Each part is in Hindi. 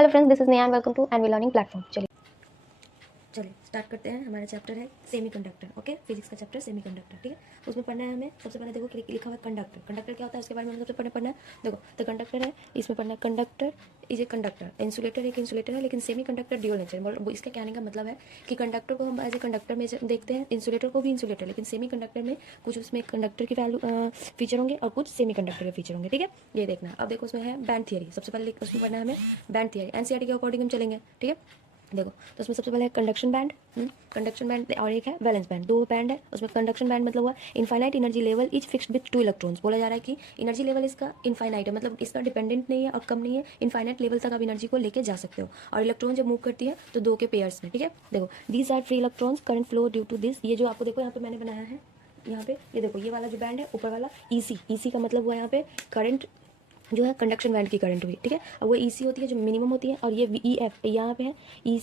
Hello friends, this is Neha and welcome to NV learning platform. चलिए स्टार्ट करते हैं। हमारा चैप्टर है सेमीकंडक्टर। ओके, फिजिक्स का चैप्टर सेमीकंडक्टर। ठीक है, उसमें पढ़ना है हमें। सबसे पहले देखो लिखा हुआ है कंडक्टर। कंडक्टर क्या होता है उसके बारे में हमें सबसे पहले पढ़ना है। देखो तो कंडक्टर है, इसमें पढ़ना है conductor is a conductor. Insulator एक इंसुलेटर है, लेकिन सेमी कंडक्टर ड्यूल नेचर। इसका कहने का मतलब है कि कंडक्टर को हम एज ए कंडक्टर में देखते हैं, इंसुलेटर को भी इंसुलेटर, लेकिन सेमी कंडक्टर में कुछ उसमें कंडक्टर की वैल्यू फीचर होंगे और कुछ सेमी कंडक्टर के फीचर होंगे। ठीक है, ये देखना। अब देखो उसमें है बैंड थियरी। सबसे पहले उसमें पढ़ना है हमें बैंड थियरी। एनसीईआरटी के अकॉर्डिंग हम चलेंगे। ठीक है, देखो तो उसमें सबसे पहले है कंडक्शन बैंड। कंडक्शन बैंड और एक है वैलेंस बैंड। दो बैंड है उसमें। कंडक्शन बैंड मतलब हुआ infinite energy level is fixed with 2 electrons. बोला जा रहा है कि एनर्जी लेवल इसका इनफाइनाइट है, मतलब इसका डिपेंडेंट नहीं है और कम नहीं है। इनफाइनाइट लेवल तक आप एनर्जी को लेके जा सकते हो। और इलेक्ट्रॉन जब मूव करती है तो 2 के पेयर्स में। ठीक है, देखो these are free electrons current flow due to this. ये जो आपको देखो यहाँ पे मैंने बनाया है, यहाँ पे ये देखो ये वाला जो बैंड है ऊपर वाला ईसी। ईसी का मतलब हुआ यहाँ पे करंट जो है कंडक्शन बैंड की करंट हुई। ठीक है, अब वो ईसी होती है जो मिनिमम होती है, और ये ई एफ यहाँ पे है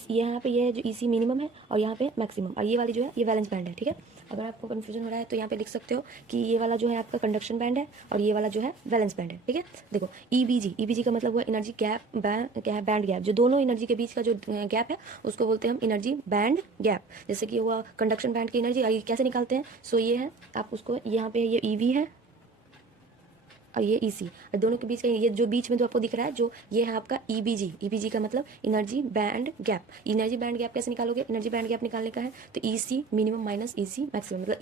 यहाँ पे ये जो ईसी मिनिमम है और यहाँ पे मैक्सिमम, और ये वाली जो है ये वैलेंस बैंड है। ठीक है, अगर आपको कन्फ्यूजन हो रहा है तो यहाँ पे लिख सकते हो कि ये वाला जो है आपका कंडक्शन बैंड है और ये वाला जो है वैलेंस बैंड है। ठीक है, देखो ईबीजी का मतलब हुआ एनर्जी गैप बैंड गैप। जो दोनों एनर्जी के बीच का जो गैप है उसको बोलते हैं हम एनर्जी बैंड गैप। जैसे कि हुआ कंडक्शन बैंड की एनर्जी कैसे निकालते हैं, सो ये है आप उसको यहाँ पे ये ईवी है और ये ईसी, और दोनों के बीच का ये जो बीच में जो आपको दिख रहा है जो ये है आपका ईबीजी। ईबीजी का मतलब energy band gap. Energy band gap कैसे निकालोगे, एनर्जी बैंड गैप निकालने का है तो EC minimum minus EC maximum, मतलब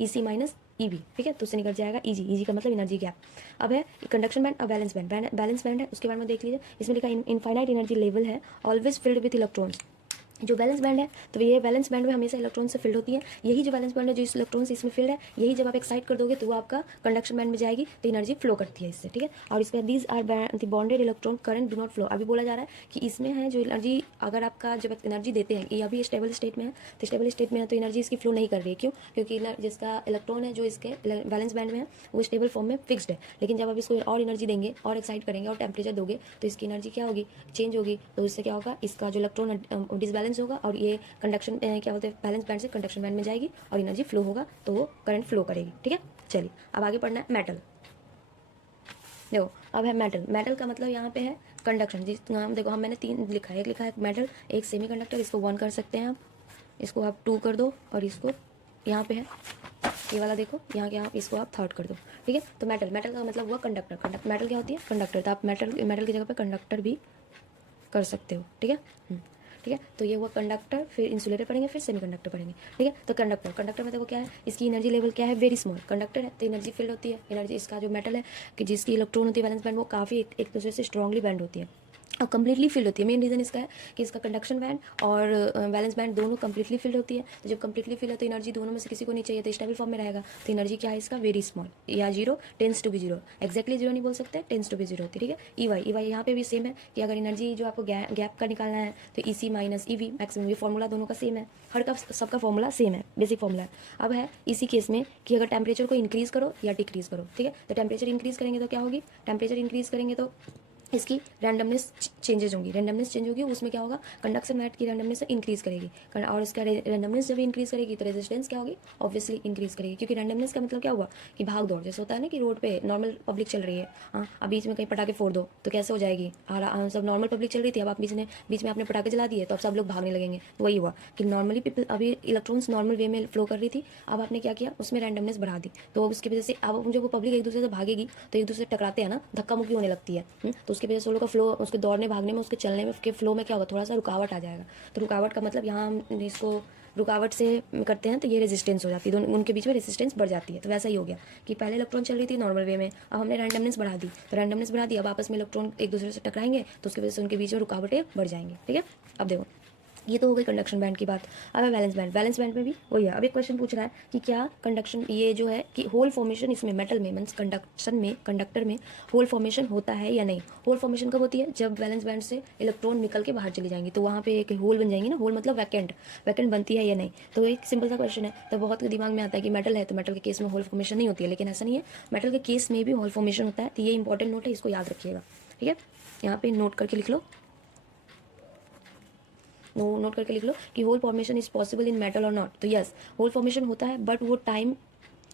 ईसी माइनस ईबी। ठीक है, तो उससे निकल जाएगा ईजी। ईजी का मतलब एनर्जी गैप। अब है कंडक्शन बैंड और बैलेंस बैंड। बैलेंस बैंड है उसके बारे में देख लीजिए। इसमें लिखा इनफाइनाइट एनर्जी लेवल है ऑलवेज फिल्ड विथ इलेक्ट्रॉन्स। जो बैलेंस बैंड है तो ये बैलेंस बैंड में हमेशा इलेक्ट्रॉन से फिल्ड होती है। यही जो बैलेंस बैंड है जो इस इलेक्ट्रॉन से इसमें फिल्ड है, यही जब आप एक्साइट कर दोगे तो वो आपका कंडक्शन बैंड में जाएगी तो एनर्जी फ्लो करती है इससे। ठीक है, और इसके बाद these are the bonded electron current do not flow. अभी बोला जा रहा है कि इसमें है जो एनर्जी, अगर आपका जब एनर्जी देते हैं, ये अभी स्टेबल स्टेट में है, तो स्टेबल स्टेट में है तो एनर्जी इसकी फ्लो नहीं कर रही है। क्यों? क्योंकि जिसका इलेक्ट्रॉन है जो इसके बैलेंस बैंड में है वो स्टेबल फॉर्म में फिक्स्ड है। लेकिन जब आप इसको और एनर्जी देंगे और एक्साइट करेंगे और टेम्परेचर दोगे तो इसकी एनर्जी क्या होगी, चेंज होगी। तो उससे क्या होगा, इसका जो इलेक्ट्रॉन डिसबैलेंस होगा और ये कंडक्शन क्या बोलते हैं बैलेंस बैंड से कंडक्शन बैंड में जाएगी और एनर्जी फ्लो होगा तो वो करंट फ्लो करेगी। ठीक है, चलिए अब आगे पढ़ना है मेटल। देखो अब है मेटल। मेटल का मतलब यहाँ पे है कंडक्शन। जिस नाम देखो हम मैंने 3 लिखा है। एक लिखा है मेटल, एक सेमी कंडक्टर, इसको 1 कर सकते हैं आप, इसको आप 2 कर दो, और इसको यहाँ पे है ये वाला देखो यहाँ क्या, इसको आप 3rd कर दो। ठीक है, तो मेटल का मतलब हुआ कंडक्टर। मेटल क्या होती है, कंडक्टर। तो आप मेटल की जगह पे कंडक्टर भी कर सकते हो। ठीक है, ठीक है, तो ये हुआ कंडक्टर, फिर इंसुलेटर पढ़ेंगे, फिर सेमीकंडक्टर पढ़ेंगे। ठीक है, तो कंडक्टर में देखो क्या है, इसकी एनर्जी लेवल क्या है, वेरी स्मॉल। कंडक्टर है तो एनर्जी फील्ड होती है। एनर्जी इसका जो मेटल है कि जिसकी इलेक्ट्रॉन होती है वैलेंस बैंड, वो काफ़ी एक दूसरे से स्ट्रांगली बैंड होती है और कम्प्लीटली फिल्ड होती है। मेन रीज़न इसका है कि इसका कंडक्शन बैंड और वैलेंस बैंड दोनों कम्प्लीटली फिल्ड होती है। तो जब कम्प्लीटली फिल है तो एनर्जी दोनों में से किसी को नहीं चाहिए, तो स्टेबल फॉर्म में रहेगा। तो एनर्जी क्या है इसका, वेरी स्मॉल या zero, tends to be zero. Exactly zero नहीं बोल सकते, टेंस टू बी जीरो होती है। ठीक है, ई वाई यहाँ पे भी सेम है कि अगर एनर्जी जो आपको गैप का निकालना है तो ई सी माइनस ई वी मैक्सिमम। ये फॉर्मूला दोनों का सेम है, हर का सबका फॉर्मूला सेम है, बेसिक फॉर्मूला है। अब है इसी केस में कि अगर टेम्परेचर को इंक्रीज करो या डिक्रीज करो। ठीक है, तो टेम्परेचर इंक्रीज करेंगे तो क्या होगी, टेम्परेचर इंक्रीज करेंगे तो इसकी रैंडमनेस चेंजेज होंगी। रैंडमनेस चेंज होगी, उसमें क्या होगा, कंडक्शन मैट की रैंडमनेस इंक्रीज करेगी। और इसका रैंडमनेस जब इंक्रीज करेगी तो रेजिस्टेंस क्या होगी, ऑब्वियसली इंक्रीज करेगी। क्योंकि रैंडमनेस का मतलब क्या हुआ कि भाग दौड़। जैसे होता है ना कि रोड पे नॉर्मल पब्लिक चल रही है, हाँ, अब बीच में कहीं पटाखे फोड़ दो तो कैसे हो जाएगी, सब नॉर्मल पब्लिक चल रही थी, अब आप बीच में आपने पटाखे जला दिए तो अब सब लोग भागने लगेंगे। तो वही हुआ कि नॉर्मली पीपल, अभी इलेक्ट्रॉन्स नॉर्मल वे में फ्लो कर रही थी, अब आपने क्या किया, उसमें रैंडमनेस बढ़ा दी। तो उसकी वजह से अब जब वो पब्लिक एक दूसरे से भागेगी तो एक दूसरे से टकराते हैं ना, धक्का मुक्की होने लगती है। तो उसकी वजह से वो लोग का फ्लो, उसके दौड़ने भागने में, उसके चलने में, उसके फ्लो में क्या होगा, थोड़ा सा रुकावट आ जाएगा। तो रुकावट का मतलब यहाँ हम इसको रुकावट से करते हैं तो ये रेजिस्टेंस हो जाती है, दोनों उनके बीच में रेजिस्टेंस बढ़ जाती है। तो वैसा ही हो गया कि पहले इलेक्ट्रॉन चल रही थी नॉर्मल वे में, अब हमने रैंडमनेस बढ़ा दी। तो रैंडमनेस बढ़ा दी, अब आपस में इलेक्ट्रॉन एक दूसरे से टकराएंगे तो उसकी वजह से उनके बीच में रुकावटें बढ़ जाएंगी। ठीक है, अब देखो ये तो हो गई कंडक्शन बैंड की बात। अब है बैलेंस बैंड। बैलेंस बैंड में भी वही है। अब एक क्वेश्चन पूछ रहा है कि क्या कंडक्शन, ये जो है कि होल फॉर्मेशन इसमें मेटल में मीन्स कंडक्टर में होल फॉर्मेशन होता है या नहीं। होल फॉर्मेशन कब होती है, जब बैलेंस बैंड से इलेक्ट्रॉन निकल के बाहर चली जाएंगी तो वहाँ पे एक होल बन जाएंगी ना। होल मतलब वैकेंट बनती है या नहीं। तो एक सिंपल सा क्वेश्चन है, तो बहुत दिमाग में आता है कि मेटल है तो मेटल के केस में होल फॉर्मेशन नहीं होती है, लेकिन ऐसा नहीं है, मेटल के केस में भी होल फॉर्मेशन होता है। तो ये इंपॉर्टेंट नोट है, इसको याद रखिएगा। ठीक है, यहाँ पे नोट करके लिख लो, नोट करके लिख लो कि hole formation is possible in metal और नॉट। तो यस, होल फॉर्मेशन होता है बट वो टाइम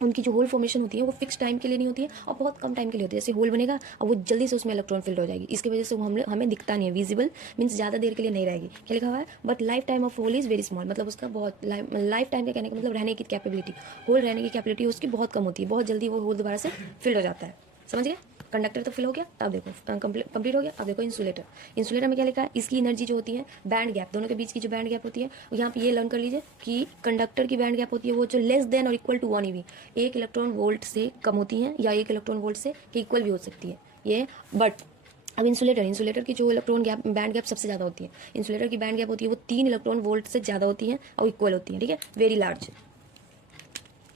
उनकी जो होल फॉर्मेशन होती है वो फिक्स टाइम के लिए नहीं होती है और बहुत कम टाइम के लिए होती है। जैसे होल बनेगा और वो जल्दी से उसमें इलेक्ट्रॉन फिल्ड हो जाएगी, इसकी वजह से वो हमें दिखता नहीं है, विजिबल मीन्स ज़्यादा देर के लिए नहीं रहेगी। क्या लिखा हुआ है, but life time of hole is very small, मतलब उसका बहुत लाइफ टाइम का कहने का मतलब रहने की कैपेबिलिटी, होल रहने की कैपेबिलिटी उसकी बहुत कम होती है, बहुत जल्दी वो होल दोबारा से फिल्ड हो जाता है। समझ गए, कंडक्टर तो फिल हो गया, अब देखो कंप्लीट हो गया। अब देखो इंसुलेटर, इंसुलेटर में क्या लिखा है, इसकी एनर्जी जो होती है बैंड गैप, दोनों के बीच की जो बैंड गैप होती है, यहाँ पे ये लर्न कर लीजिए कि कंडक्टर की बैंड गैप होती है वो जो लेस देन और equal to 1 eV, 1 electron volt से कम होती है या 1 इलेक्ट्रॉन वोल्ट से इक्वल भी हो सकती है ये। बट अब इंसुलेटर की जो इलेक्ट्रॉन गैप बैंड गैप सबसे ज़्यादा होती है, इंसुलेटर की बैंड गैप होती है वो 3 इलेक्ट्रॉन वोल्ट से ज़्यादा होती है और इक्वल होती है। ठीक है, वेरी लार्ज,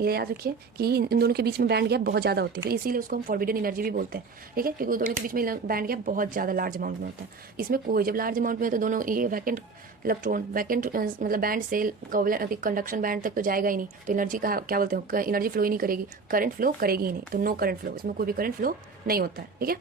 ये याद रखिए कि इन दोनों के बीच में बैंड गैप बहुत ज़्यादा होती है, तो इसीलिए उसको हम फॉरबिडन एनर्जी भी बोलते हैं। ठीक है, क्योंकि दोनों के बीच में बैंड गैप बहुत ज़्यादा लार्ज अमाउंट में होता है। इसमें कोई जब लार्ज अमाउंट में है तो दोनों ये वैकेंट इलेक्ट्रॉन, वैकेंट मतलब बैंड से कंडक्शन बैंड तक तो जाएगा ही नहीं, तो एनर्जी का क्या बोलते हैं, एनर्जी फ्लो ही नहीं करेगी, करंट फ्लो करेगी ही नहीं, तो नो करंट फ्लो, इसमें कोई भी करंट फ्लो नहीं होता है। ठीक है,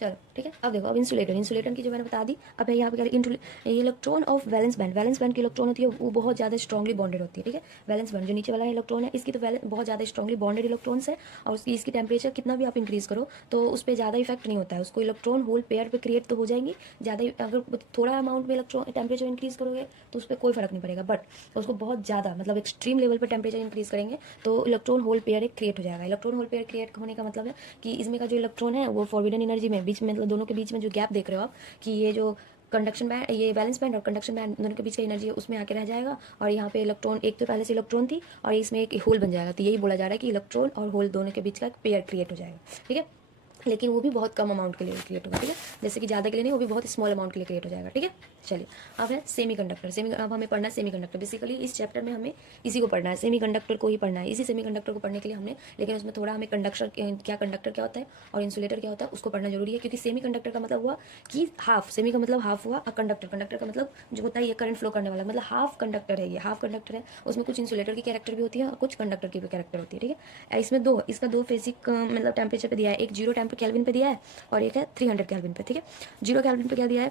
चलो ठीक है। अब देखो, अब इंसुलेटर की जो मैंने बता दी, अब है यहाँ पे क्या, इलेक्ट्रॉन ऑफ वैलेंस बैंड की इलेक्ट्रॉन होती है वो बहुत ज़्यादा स्ट्रॉन्गली बॉन्डेड होती है। ठीक है, वैलेंस बैंड जो नीचे वाला इलेक्ट्रॉन है इसकी तो बहुत ज़्यादा स्ट्रॉन्गली बॉन्डेड इलेक्ट्रॉन्स है, और इसकी टेम्परेचर कितना भी आप इंक्रीज़ करो तो उस पर ज़्यादा इफेक्ट नहीं होता है, उसको इलेक्ट्रॉन होल पेयर पे क्रिएट तो हो जाएंगी ज़्यादा, अगर थोड़ा अमाउंट में इलेक्ट्रॉन टेम्परेचर इंक्रीज़ करोगे तो उस पर कोई फर्क नहीं पड़ेगा, बट उसको बहुत ज़्यादा मतलब एक्सट्रीम लेवल पर टेम्परेचर इंक्रीज़ करेंगे तो इलेक्ट्रॉन होल पेयर एक क्रिएट हो जाएगा। इलेक्ट्रॉन होल पेयर क्रिएट होने का मतलब है कि इसमें का जो इलेक्ट्रॉन है वो फॉरबिडन एनर्जी में बीच में, मतलब दोनों के बीच में जो गैप देख रहे हो आप कि ये जो कंडक्शन बैंड, ये वैलेंस बैंड और कंडक्शन बैंड दोनों के बीच की एनर्जी है उसमें आके रह जाएगा, और यहाँ पे इलेक्ट्रॉन, एक तो पहले से इलेक्ट्रॉन थी और इसमें एक होल बन जाएगा, तो यही बोला जा रहा है कि इलेक्ट्रॉन और होल दोनों के बीच का एक पेयर क्रिएट हो जाएगा। ठीक है, लेकिन वो भी बहुत कम अमाउंट के लिए क्रिएट होगा। ठीक है, जैसे कि ज़्यादा के लिए नहीं, वो भी बहुत स्मॉल अमाउंट के लिए क्रिएट हो जाएगा। ठीक है, चलिए अब है सेमीकंडक्टर। अब हमें पढ़ना है सेमीकंडक्टर, बेसिकली इस चैप्टर में हमें इसी को पढ़ना है, सेमीकंडक्टर को ही पढ़ना है। इसी सेमीकंडक्टर को पढ़ने के लिए हमने, लेकिन उसमें थोड़ा हमें कंडक्टर क्या होता है और इंसुलेटर क्या होता है उसको पढ़ना जरूरी है, क्योंकि सेमीकंडक्टर का मतलब हुआ कि हाफ, सेमी का मतलब हाफ हुआ, और कंडक्टर का मतलब जो होता है ये करंट फ्लो करने वाला, मतलब हाफ कंडक्टर है, ये हाफ कंडक्टर है, उसमें कुछ इंसुलेटर की कैरेक्टर भी होती है और कुछ कंडक्टर की भी कैरेक्टर होती है। ठीक है, इसमें इसका दो बेसिक मतलब टेम्परेचर पे दिया है, एक 0 केल्विन पे दिया है और एक है 300 केल्विन पे। ठीक है, 0 केल्विन पे क्या दिया है,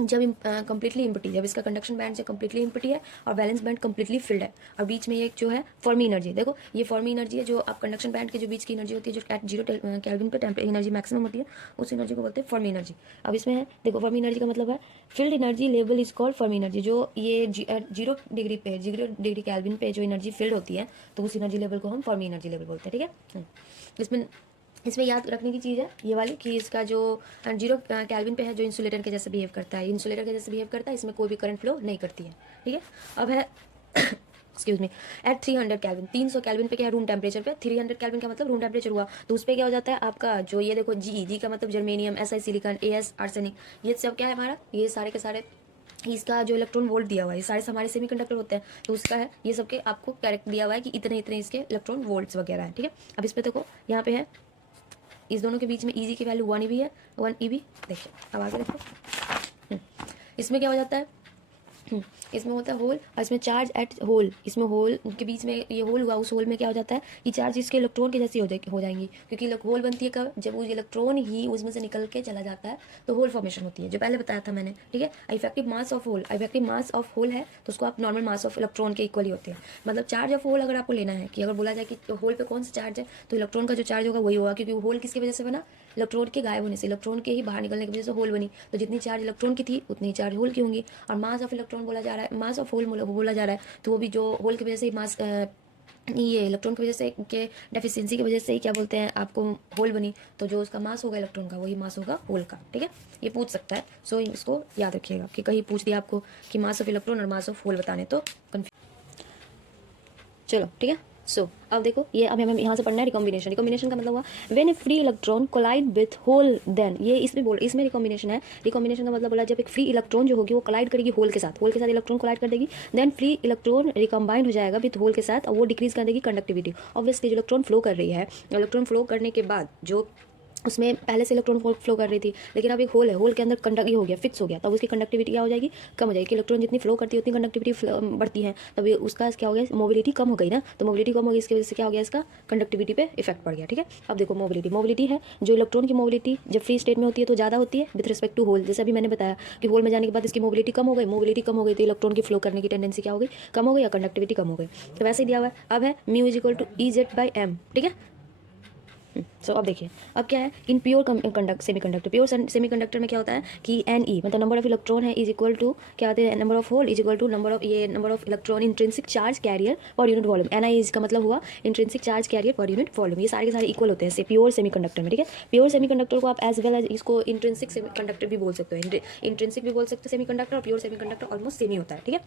जब कंप्लीटली इम्पटी, जब इसका कंडक्शन बैंड से कंप्लीटली इम्पटी है और बैलेंस बैंड कंप्लीटली फिल्ड है, और बीच में एक जो है फर्मी एनर्जी, देखो ये फर्मी एनर्जी है जो आप कंडक्शन बैंड के जो बीच की एनर्जी होती है, जो एट 0 केल्विन पे एनर्जी मैक्सिमम होती है, उस एनर्जी को बोलते हैं फर्मी एनर्जी। अब इसमें है, देखो फर्मी एनर्जी का मतलब है field energy level is called Fermi energy, जो ये 0 डिग्री पे, 0 डिग्री केल्विन पे जो एनर्जी फील्ड होती है तो उस एनर्जी लेवल को हम फर्मी एनर्जी लेवल बोलते हैं। ठीक है, इसमें याद रखने की चीज़ है ये वाली कि इसका जो 0 केल्विन पे है जो इंसुलेटर के जैसे बिहेव करता है, इसमें कोई भी करंट फ्लो नहीं करती है। ठीक है, अब है excuse me, at 300 kelvin, 300 kelvin पे क्या है रूम टेम्परेचर पे, 300 केल्विन का मतलब रूम टेम्परेचर हुआ, तो उस पर क्या हो जाता है आपका जो ये देखो जी का मतलब germanium, SI silicon, AS arsenic, ये सब क्या है हमारा, ये सारे के सारे इसका जो इलेक्ट्रॉन वोल्ट दिया हुआ है, ये सारे हमारे सेमीकंडक्टर होते हैं, तो उसका है ये सबके आपको कैरेक्ट दिया हुआ है कि इतने इतने इसके इलेक्ट्रॉन वोल्ट्स वगैरह है। ठीक है, अब इस पर देखो यहाँ पे है, इस दोनों के बीच में EG की वैल्यू 1 eV है, 1 eV। देखिए अब आगे देखो, इसमें क्या हो जाता है, इसमें होता है होल और इसमें चार्ज एट होल, इसमें होल के बीच में ये होल हुआ, उस होल में क्या हो जाता है, ये चार्ज इसके इलेक्ट्रॉन के जैसी हो जाएंगी, क्योंकि होल बनती है कब, जब वो इलेक्ट्रॉन ही उसमें से निकल के चला जाता है तो होल फॉर्मेशन होती है, जो पहले बताया था मैंने। ठीक है, इफेक्टिव मास ऑफ होल है तो उसको आप नॉर्मल मास ऑफ इलेक्ट्रॉन के इक्वली होते हैं, मतलब चार्ज ऑफ होल अगर आपको लेना है कि अगर बोला जाए कि होल पे कौन सा चार्ज है, तो इलेक्ट्रॉन का जो चार्ज होगा वही होगा, क्योंकि होल किसकी वजह से बना, इलेक्ट्रॉन के गायब होने से, इलेक्ट्रॉन के ही बाहर निकलने की वजह से होल बनी, तो जितनी चार्ज इलेक्ट्रॉन की थी उतनी चार्ज होल की होंगी, और मास ऑफ इलेक्ट्रॉन बोला जा रहा है, मास ऑफ होल बोला जा रहा है, तो वो भी जो होल की वजह से मास ये इलेक्ट्रॉन की वजह से के डेफिशिएंसी की वजह से ही क्या बोलते हैं आपको होल बनी, तो जो उसका मास होगा इलेक्ट्रॉन का वही मास होगा होल का। ठीक है, ये पूछ सकता है, सो इसको याद रखिएगा कि कहीं पूछ दिया आपको कि मास ऑफ इलेक्ट्रॉन और मास ऑफ होल बताने तो चलो ठीक है। सो अब देखो ये अब हमें यहाँ से पढ़ना है रिकॉम्बिनेशन का मतलब हुआ when a free electron collide with hole, then ये इसमें रिकॉम्बिनेशन है, रिकॉम्बिनेशन का मतलब बोला जब एक फ्री इलेक्ट्रॉन जो होगी वो कोलाइड करेगी होल के साथ इलेक्ट्रॉन कोलाइड कर देगी, देन फ्री इलेक्ट्रॉन रिकम्बाइंड हो जाएगा विथ होल के साथ और वो डिक्रीज कर देगी कंडक्टिविटी। ऑब्वियसली जो इलेक्ट्रॉन फ्लो कर रही है, इलेक्ट्रॉन फ्लो करने के बाद जो उसमें पहले से इलेक्ट्रॉन फ्लो कर रही थी, लेकिन अब एक होल है, होल के अंदर कंडक्ट ये हो गया, फिक्स हो गया, तब उसकी कंडक्टिविटी क्या हो जाएगी, कम हो जाएगी। इलेक्ट्रॉन जितनी फ्लो करती है उतनी कंडक्टिविटी बढ़ती है, तब उसका क्या हो गया, मोबिलिटी कम हो गई ना, तो मोबिलिटी कम हो गई, इसकी वजह से क्या हो गया, इसका कंडक्टिविटी पे इफेक्ट पड़ गया। ठीक है, अब देखो मोबिलिटी है, जो इलेक्ट्रॉन की मोबिलिटी जब फ्री स्टेट में होती है तो ज़्यादा होती है विथ रिस्पेक्ट टू होल। जैसे अभी मैंने बताया कि होल में जाने के बाद इसकी मोबिलिटी कम हो गई, तो इलेक्ट्रॉन की फ्लो करने की टेंडेंसी क्या हो गई, कम हो गई, या कंडक्टिविटी कम हो गई। तो वैसे ही दिया हुआ है। अब है mu is equal to EZ/m। ठीक है, सो अब देखिए, अब क्या है, in pure semiconductor, pure semiconductor में क्या होता है कि NE मतलब नंबर ऑफ इलेक्ट्रॉन है इज इक्वल टू क्या होता है, number of hole is equal to number of electron intrinsic charge carrier per unit volume. NI इसका मतलब हुआ intrinsic charge carrier per unit volume. ये सारे के सारे इक्वल होते हैं प्योर सेमीकंडक्टर में। ठीक है, प्योर सेमीकंडक्टर को आप एज वेल एज इसको इंट्रिंसिक सेमीकंडक्टर भी बोल सकते हो, इंट्रिंसिक भी बोल सकते हो सेमीकंडक्टर, और प्योर सेमीकंडक्टर ऑलमोस्ट सेम ही होता है। ठीक है,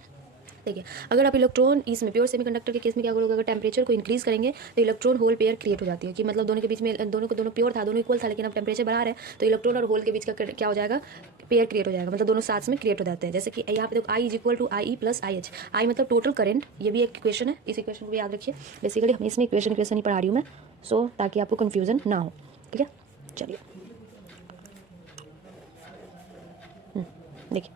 देखिए, अगर आप इलेक्ट्रॉन इसमें प्योर सेमीकंडक्टर के केस में क्या करोगे, अगर टेम्परेचर को इंक्रीज करेंगे तो इलेक्ट्रॉन होल पेयर क्रिएट हो जाती है, कि मतलब दोनों के बीच में दोनों प्योर था, दोनों इक्वल था, लेकिन अब टेम्परेचर बढ़ा रहे हैं तो इलेक्ट्रॉन और होल के बीच का क्या हो जाएगा, पेयर क्रिएट हो जाएगा, मतलब दोनों साथ में क्रिएट हो जाते हैं। जैसे कि यहाँ पे देखो I is equal to IE plus IH। I मतलब टोटल करंट, ये भी एक इक्वेशन है, इस इक्वेशन को भी याद रखिए। बेसिकली हम इसमें इक्वेशन ही पढ़ा रही हूँ मैं, सो ताकि आपको कन्फ्यूजन ना हो। ठीक है, चलिए देखिए,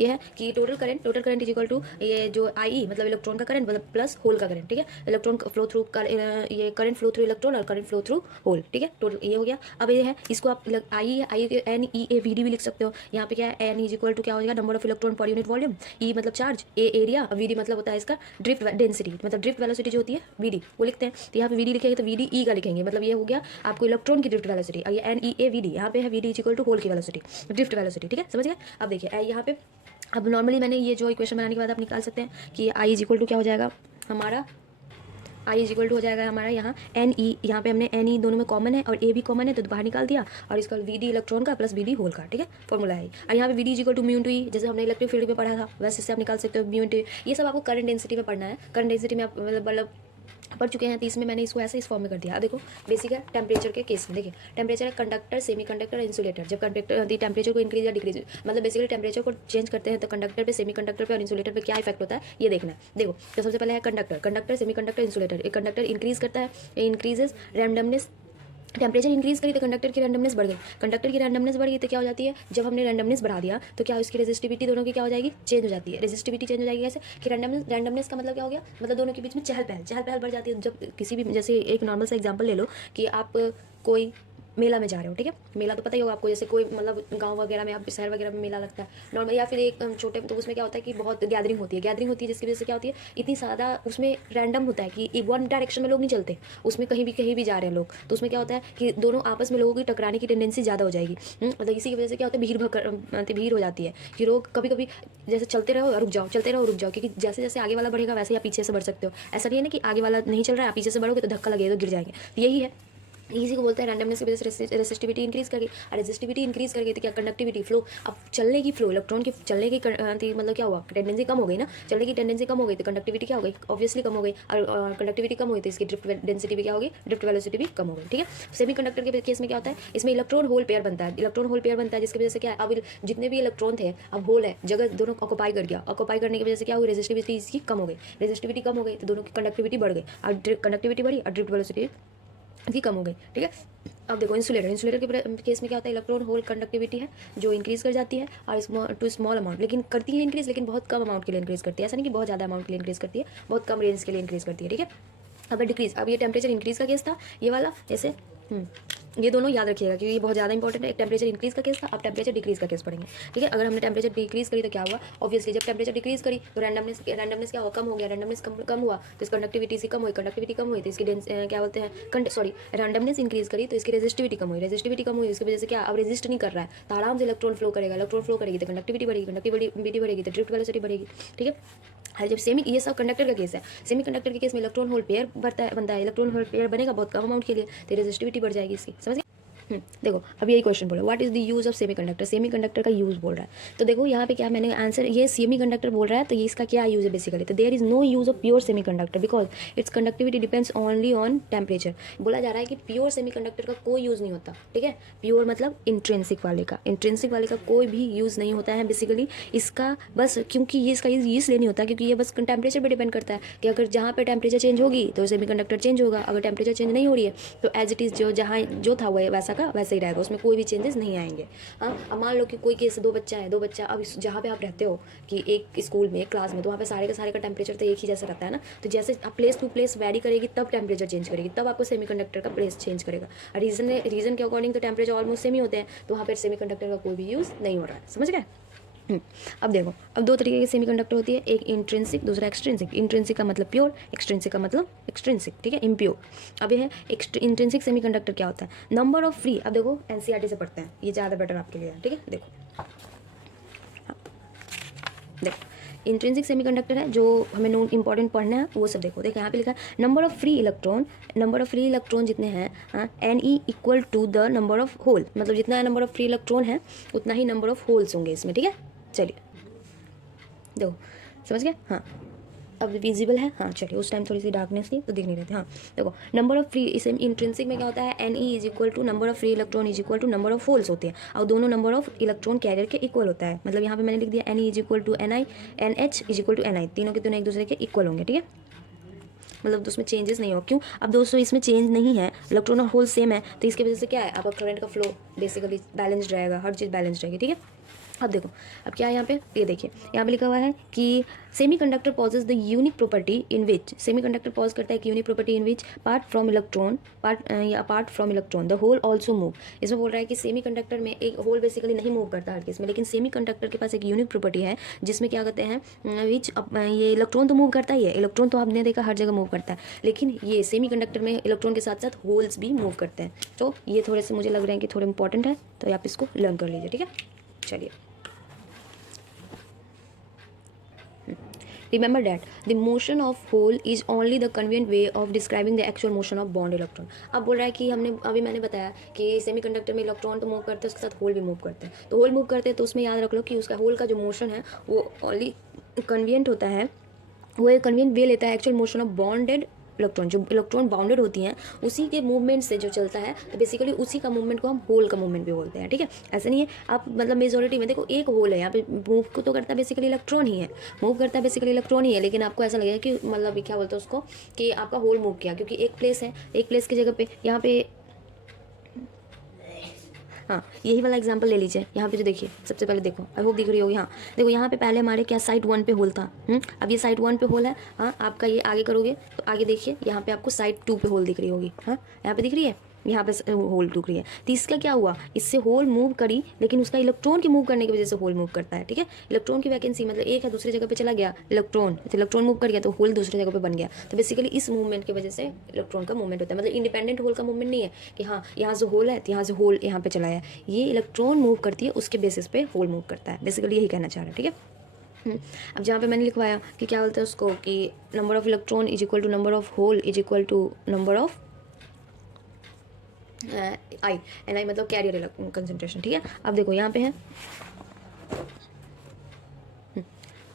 ये है कि total current is equal to ये जो IE मतलब इलेक्ट्रॉन का करंट मतलब प्लस होल का करंट। ठीक है, इलेक्ट्रॉन फ्लो थ्रू ये करंट फ्लो थ्रू इलेक्ट्रॉन और करंट फ्लो थ्रू होल। ठीक है, टोटल ये हो गया। अब ये है, इसको आप आई के NEAVD भी लिख सकते हो। यहाँ पे क्या है, N इज इक्वल टू क्या हो जाएगा, नंबर ऑफ इलेक्ट्रॉन पर यूनिट वॉल्यूम, E मतलब चार्ज, A एरिया, VD मतलब होता है इसका ड्रिफ्ट डेंसिटी, मतलब ड्रिफ्ट वेलोसिटी जो होती है VD वो लिखते हैं। तो यहाँ पे VD लिखेंगे तो VD E का लिखेंगे, मतलब ये हो गया आपको इलेक्ट्रॉन की ड्रिफ्ट वेलोसिटी। और ये NEAVD यहाँ पे है, VD is equal to hole की वेलोसिटी, ड्रिफ्ट वेलोसिटी। ठीक है, समझ गए। अब देखिए यहाँ पे, अब नॉर्मली मैंने ये जो इक्वेशन बनाने के बाद आप निकाल सकते हैं कि I इज इक्वल टू क्या हो जाएगा हमारा, I इज इक्वल टू हो जाएगा हमारा यहाँ NE, यहाँ पे हमने NE दोनों में कॉमन है और A भी कॉमन है तो बाहर निकाल दिया, और इसका VD इलेक्ट्रॉन का प्लस VD होल का। ठीक है, फॉर्मूला है। और यहाँ पे VD is equal to mu into E, जैसे हमने इलेक्ट्रिक फील्ड में पढ़ा था वैसे इससे आप निकाल सकते हो म्यू इंटू E। ये सब आपको करंट डेंसिटी में पढ़ना है, करंट डेंसिटी में आप मतलब पढ़ चुके हैं, तो इसमें मैंने इसको ऐसे इस फॉर्म में कर दिया। अब देखो बेसिक है टेम्परेचर के केस में, देखिए टेम्परेचर है कंडक्टर, सेमीकंडक्टर, इंसुलेटर। जब टेम्परेचर को इंक्रीज या डिक्रीज मतलब बेसिकली टेम्परेचर को चेंज करते हैं तो कंडक्टर पे, सेमीकंडक्टर पे और इंसुलेटर पे क्या इफेक्ट होता है ये देखना है। देखो तो सबसे पहले है कंडक्टर, सेमीकंडक्टर, इंसुलेटर। एक कंडक्टर इंक्रीज करता है, इंक्रीजेस रैंडमनेस, टेम्परेचर इंक्रीज करी तो कंडक्टर की रैंडमनेस बढ़ गई, कंडक्टर की रैंडमनेस बढ़ गई तो क्या हो जाती है, जब हमने रैंडमनेस बढ़ा दिया तो क्या इसकी रेजिस्टिविटी दोनों की क्या हो जाएगी, चेंज हो जाती है। रेजिस्टिविटी चेंज हो जाएगी कैसे कि रैंडमनेस का मतलब क्या हो गया, मतलब दोनों के बीच में चहल पहल बढ़ जाती है। जब किसी भी, जैसे एक नॉर्मल सा एग्जांपल ले लो कि आप कोई मेला में जा रहे हो। ठीक है, मेला तो पता ही होगा आपको, जैसे कोई मतलब गांव वगैरह में, आप शहर वगैरह में मेला लगता है नॉर्मल, या फिर एक छोटे, तो उसमें क्या होता है कि बहुत गैदरिंग होती है जिसकी वजह से क्या होती है, इतनी ज़्यादा उसमें रैंडम होता है कि वन डायरेक्शन में लोग नहीं चलते, उसमें कहीं भी जा रहे हैं लोग, तो उसमें क्या होता है कि दोनों आपस में लोगों की टकराने की टेंडेंसी ज़्यादा हो जाएगी। मतलब इसी की वजह से क्या होता है, भीड़ हो जाती है कि लोग कभी कभी जैसे चलते रहो रुक जाओ, क्योंकि जैसे जैसे आगे वाला बढ़ेगा वैसे आप पीछे से बढ़ सकते हो। ऐसा नहीं है ना कि आगे वाला नहीं चल रहा है, आप पीछे से बढ़ोगे तो धक्का लगेगा तो गिर जाएंगे। तो यही है, इसी को बोलते हैं रैंडमनेस की वजह से रेसिस्टिविटी इंक्रीज करके, और रेसिस्टिविटी इंक्रीज करके तो क्या कंडक्टिविटी, फ्लो, अब चलने की फ्लो, इलेक्ट्रॉन की चलने की मतलब क्या हुआ, टेंडेंसी कम हो गई ना, चलने की टेंडेंसी कम हो गई तो कंडक्टिविटी क्या हो गई, ऑब्वियसली कम हो गई, और कंडक्टिविटी कम हो गई तो इसकी ड्रिफ्ट डेंसिटी भी क्या होगी, ड्रिफ्ट वेलोसिटी भी कम हो गई। ठीक है, सेमी कंडक्टर के केस में क्या होता है, इसमें इलेक्ट्रॉन होल पेयर बनता है, जिसकी वजह से क्या है, अब जितने भी इलेक्ट्रॉन थे अब होल है, जगह दोनों ऑक्यूपाई कर गया, ऑक्यूपाई करने की वजह से क्या हुई, रेजिस्टिविटी इसकी कम हो गई, तो दोनों की कंडक्टिविटी बढ़ गई, और कंडक्टिविटी बढ़ी और ड्रिफ्ट वेलोसिटी भी कम हो गई। ठीक है, अब देखो इंसुलेटर के केस में क्या होता है, इलेक्ट्रॉन होल कंडक्टिविटी है जो इंक्रीज कर जाती है, और टू स्मॉल अमाउंट, लेकिन करती है इंक्रीज, लेकिन बहुत कम अमाउंट के लिए इंक्रीज करती है, ऐसा नहीं कि बहुत ज़्यादा अमाउंट के लिए इंक्रीज करती है, बहुत कम रेंज के लिए इंक्रीज करती है। ठीक है, अब डिक्रीज, अब ये टेम्परेचर इंक्रीज का केस था ये वाला, जैसे ये दोनों याद रखिएगा क्योंकि ये बहुत ज़्यादा इंपॉर्टेंट है। एक टेम्परेचर इंक्रीज का केस था, अब टेम्परेचर डिक्रीज का केस पढ़ेंगे। ठीक है, अगर हमने टेम्परेचर डिक्रीज करी तो क्या हुआ, ऑब्वियसली जब टेम्परेचर डिक्रीज करी तो रैंडमनेस क्या हुआ, कम हो गया, रैंडमनेस कम हुआ तो इस कंडक्टिविटी से कम हुई, तो इसकी क्या बोलते हैं, रैंडमनेस इंक्रीज करी तो इसकी रेजिस्टिविटी कम हुई, इसकी वजह से क्या, अब रेजिस्ट नहीं कर रहा है तो आराम से इलेक्ट्रॉन फ्लो करेगी तो कंडक्टिविटी बढ़ेगी तो ड्रिफ्ट वेलोसिटी बढ़ेगी। ठीक है, हर जब ये सब कंडक्टर का केस है, सेमी कंडक्टर के केस में इलेक्ट्रॉन होल पेयर बनता है, इलेक्ट्रॉन होल पेयर बनेगा बहुत कम अमाउंट के लिए तो रेजिस्टिविटी बढ़ जाएगी इसकी, समझ गए। देखो अब यही क्वेश्चन बोला, what is the use of semi conductor का यूज बोल रहा है। तो देखो यहाँ पे क्या मैंने आंसर, ये सेमी कंडक्टर बोल रहा है तो ये इसका क्या यूज है बेसिकली, तो there is no use of pure semiconductor because its conductivity depends only on temperature. बोला जा रहा है कि प्योर सेमी कंडक्टर का कोई यूज़ नहीं होता। ठीक है, प्योर मतलब इंट्रिंसिक वाले का कोई भी यूज़ नहीं होता है बेसिकली इसका, बस क्योंकि ये इसका यूज़ इसलिए नहीं होता क्योंकि ये बस टेम्परेचर पर डिपेंड करता है कि अगर जहाँ पे टेम्परेचर चेंज होगी तो सेमी कंडक्टर चेंज होगा, अगर टेम्परेचर चेंज नहीं हो रही है तो एज इट इज़ जो जहाँ जो था वो वैसा का वैसे ही रहेगा, उसमें कोई भी चेंजेस नहीं आएंगे। हाँ, अब मान लो कि कोई केस दो बच्चा, अब जहाँ पे आप रहते हो कि एक स्कूल में, एक क्लास में, तो वहाँ पे सारे का सारे का टेम्परेचर तो एक ही जैसा रहता है ना, तो जैसे आप प्लेस टू प्लेस वैरी करेगी तब टेम्परेचर चेंज करेगी, तब आपको सेमीकंडक्टर का प्लेस चेंज करेगा। रीजन के अकॉर्डिंग तो टेम्परेचर ऑलमोस्ट सेम ही होते हैं, तो वहाँ पर सेमीकंडक्टर का कोई भी यूज़ नहीं हो रहा है, समझ गए। अब देखो, अब दो तरीके की सेमीकंडक्टर होती है, एक इंट्रिंसिक, दूसरा एक्सट्रिंसिक। इंट्रिंसिक का मतलब प्योर, एक्सट्रिंसिक का मतलब एक्सट्रिंसिक, ठीक है, इम्प्योर। अब ये है इंट्रिंसिक सेमीकंडक्टर क्या होता है, नंबर ऑफ फ्री। अब देखो एनसीईआरटी से पढ़ते हैं, ये ज़्यादा बेटर आपके लिए है, ठीक है। देखो इंट्रिंसिक सेमीकंडक्टर है, जो हमें नोट इंपॉर्टेंट पढ़ना है वो सब देखो। यहाँ पे लिखा है नंबर ऑफ फ्री इलेक्ट्रॉन जितने हैं n e equal to the number of hole, मतलब जितना नंबर ऑफ फ्री इलेक्ट्रॉन है उतना ही नंबर ऑफ होल्स होंगे इसमें, ठीक है। चलिए देखो, समझ गए। हाँ, अब विजिबल है। हाँ चलिए, उस टाइम थोड़ी सी डार्कनेस थी तो दिख नहीं रहे थे। हाँ देखो, नंबर ऑफ फ्री, इसे इंट्रिंसिक में क्या होता है, N E is equal to number of free electron is equal to number of holes होते हैं, और दोनों नंबर ऑफ इलेक्ट्रॉन कैरियर के इक्वल होता है। मतलब यहाँ पे मैंने लिख दिया N E is equal to N I, N H is equal to N I, तीनों के तीनों एक दूसरे के इक्वल होंगे, ठीक है। मतलब उसमें चेंजेस नहीं हो। क्यों, अब दोस्तों इसमें चेंज नहीं है, इलेक्ट्रॉन और होल सेम है, तो इसकी वजह से क्या है, आपका करंट का फ्लो बेसिकली बैलेंस्ड रहेगा, हर चीज़ बैलेंस्ड रहेगी, ठीक है। अब देखो, अब क्या है यहाँ पे, ये देखिए यहाँ पे लिखा हुआ है कि semiconductor possesses the unique property in which, semiconductor possess करता है कि unique property in which part from electron apart from electron the hole also move. इसमें बोल रहा है कि सेमीकंडक्टर में एक होल बेसिकली नहीं मूव करता हर केस में, लेकिन सेमीकंडक्टर के पास एक यूनिक प्रॉपर्टी है जिसमें क्या कहते हैं, विच ये इलेक्ट्रॉन तो मूव करता ही है, इलेक्ट्रॉन तो आपने देखा हर जगह मूव करता है, लेकिन ये सेमीकंडक्टर में इलेक्ट्रॉन के साथ साथ होल्स भी मूव करते हैं। तो ये थोड़े से मुझे लग रहे हैं कि थोड़े इंपॉर्टेंट है, तो आप इसको लर्न कर लीजिए, ठीक है। चलिए, remember that the motion of hole is only the convenient way of describing the actual motion of bond electron। अब बोल रहा है कि मैंने बताया कि सेमीकंडक्टर में इलेक्ट्रॉन तो मूव करते हैं, उसके साथ होल भी मूव करते हैं, तो होल मूव करते हैं तो उसमें याद रख लो कि उसका होल का जो मोशन है वो ओनली कन्वीनियंट होता है, वो एक कन्वीनियंट वे लेता है actual motion of bonded electron. जो इलेक्ट्रॉन बाउंडेड होती हैं उसी के मूवमेंट से जो चलता है, तो बेसिकली उसी का मूवमेंट को हम होल का मूवमेंट भी बोलते हैं, ठीक है। ऐसा नहीं है, आप मतलब मेजोरिटी में देखो एक होल है, यहाँ पे मूव को तो करता है बेसिकली इलेक्ट्रॉन ही है, मूव करता है बेसिकली इलेक्ट्रॉन ही है, लेकिन आपको ऐसा लगेगा कि मतलब क्या बोलते हैं उसको, कि आपका होल मूव किया, क्योंकि एक प्लेस है, एक प्लेस की जगह पे यहाँ पे, हाँ यही वाला एग्जांपल ले लीजिए। यहाँ पे जो देखिए, सबसे पहले देखो, आई होप दिख रही होगी। हाँ देखो, यहाँ पे पहले हमारे क्या साइड 1 पे होल था, अब ये साइड 1 पे होल है। हाँ, आपका ये आगे करोगे तो आगे देखिए, यहाँ पे आपको साइड 2 पे होल दिख रही होगी। हाँ, यहाँ पे दिख रही है, यहाँ पे होल टूट रही है, तो इसका क्या हुआ, इससे होल मूव करी, लेकिन उसका इलेक्ट्रॉन के मूव करने की वजह से होल मूव करता है, ठीक है। इलेक्ट्रॉन की वैकेंसी मतलब एक है, दूसरी जगह पे चला गया इलेक्ट्रॉन मूव कर गया तो होल दूसरी जगह पे बन गया, तो बेसिकली इस मूवमेंट की वजह से इलेक्ट्रॉन का मूवमेंट होता है। मतलब इंडिपेंडेंट होल का मूवमेंट नहीं है कि हाँ यहाँ से होल है तो यहाँ से होल यहाँ पे चला है, ये इलेक्ट्रॉन मूव करती है, उसके बेसिस पे होल मूव करता है, बेसिकली यही कहना चाह रहा है, ठीक है। अब जहाँ पे मैंने लिखवाया कि क्या बोलते हैं उसको, कि number of electron is equal to number of hole is equal to number of I, N I मतलब कैरियर कंसंट्रेशन, ठीक है। अब देखो यहाँ पे है,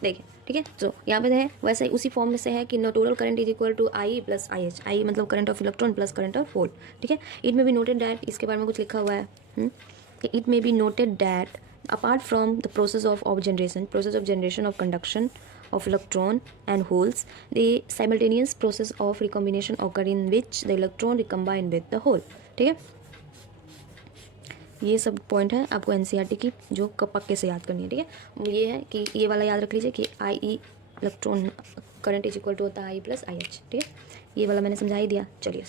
देखिए, ठीक है। तो यहाँ पे है वैसे ही उसी फॉर्म में से है कि total current is equal to I plus I H, I मतलब current of electron plus current of hole, ठीक है। इट में बी नोटेड डैट, इसके बारे में कुछ लिखा हुआ है, इट में be noted that apart from the process of generation of conduction of electron and holes, the simultaneous process of recombination occur in which the electron recombine with the hole, ठीक है। ये सब पॉइंट है आपको एनसीईआरटी की जो पक्के से याद करनी है, ठीक है। ये है कि ये वाला याद रख लीजिए कि I E electron current is equal to होता है आई प्लस आई एच, ठीक है। ये वाला मैंने समझा ही दिया। चलिए।